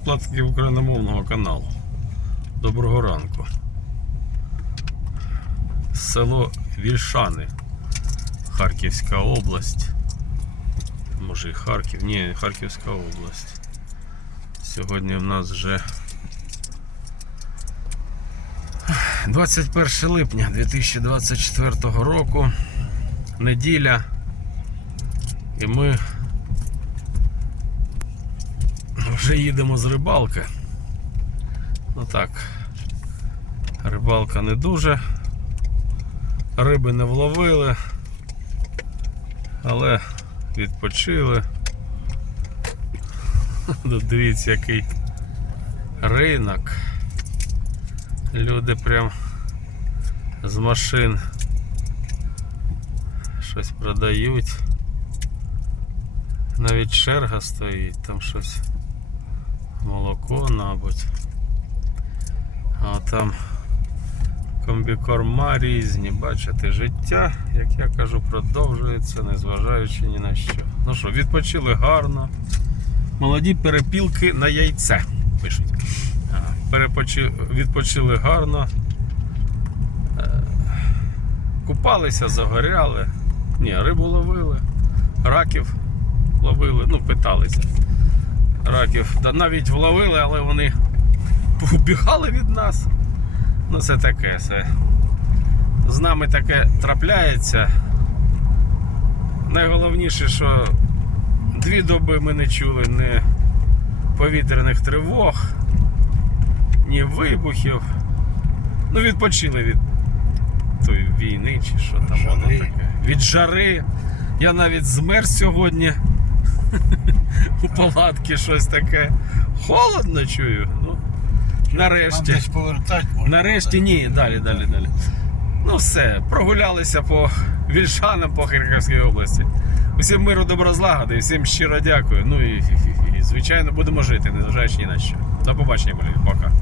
вкладки україномовного каналу. Доброго ранку. Село Вільшани, Харківська область. Може і Харків. Ні, Харківська область. Сьогодні в нас вже 21 липня 2024 року. Неділя. І ми вже їдемо з рибалки. Ну так, рибалка не дуже. Риби не вловили, але відпочили. Дивіться, який ринок. Люди прям з машин щось продають. Навіть черга стоїть, там щось молоко, мабуть. А там комбікорма різні, бачите, життя, як я кажу, продовжується, незважаючи ні на що. Ну що, відпочили гарно. Молоді перепілки на яйце пишуть. Перепочи... Відпочили гарно. Е, Купалися, загоряли. Ні, рибу ловили, раків ловили, ну, питалися. Раків та навіть вловили, але вони убігали від нас. Ну, це таке. Це. З нами таке трапляється. Найголовніше, що дві доби ми не чули ні повітряних тривог, ні вибухів. Ну, відпочили від тої війни чи що там воно таке. Від жари. Я навіть змерз сьогодні. У палатки щось таке. Холодно чую. Ну, нарешті. десь повертати можна. Нарешті ні, далі, далі, далі. Ну все, прогулялися по Вільшанам по Харківській області. Усім миру добра злагоди, всім щиро дякую. Ну і, і, і, і звичайно будемо жити, незважаючи ні на що. До побачення, блін, пока.